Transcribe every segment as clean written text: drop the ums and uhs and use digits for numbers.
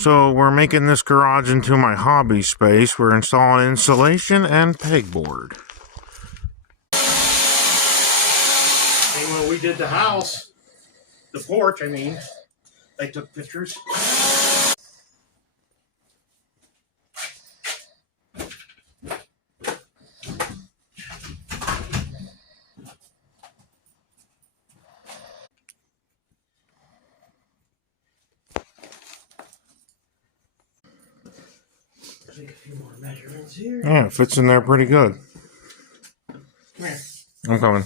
So we're making this garage into my hobby space. We're installing insulation and pegboard. And when we did the house, the porch, I mean, they took pictures. Take a few more measurements here. Yeah, it fits in there pretty good. Come here. I'm coming.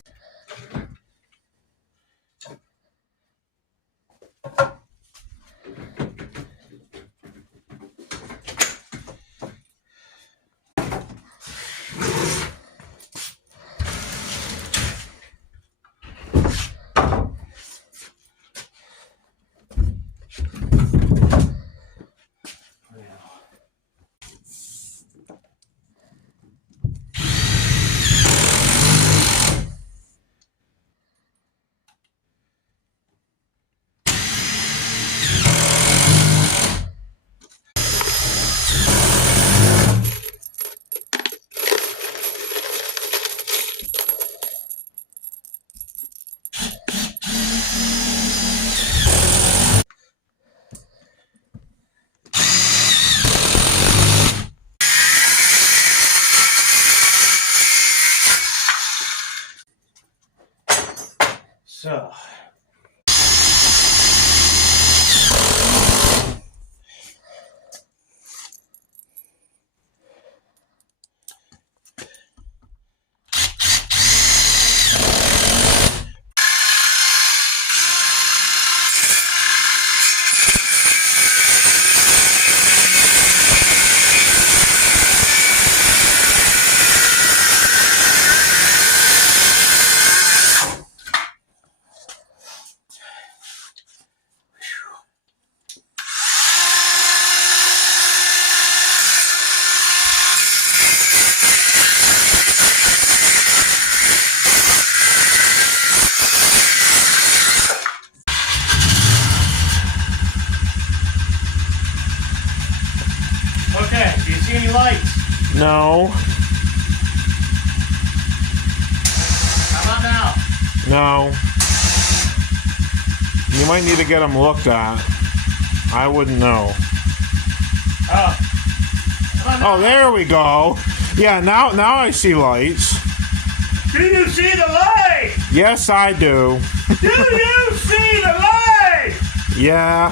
So. Okay, do you see any lights? No. How about now? No. You might need to get them looked at. I wouldn't know. Oh. How about now? Oh, there we go. Yeah, now I see lights. Do you see the light? Yes, I do. Do you see the light? Yeah.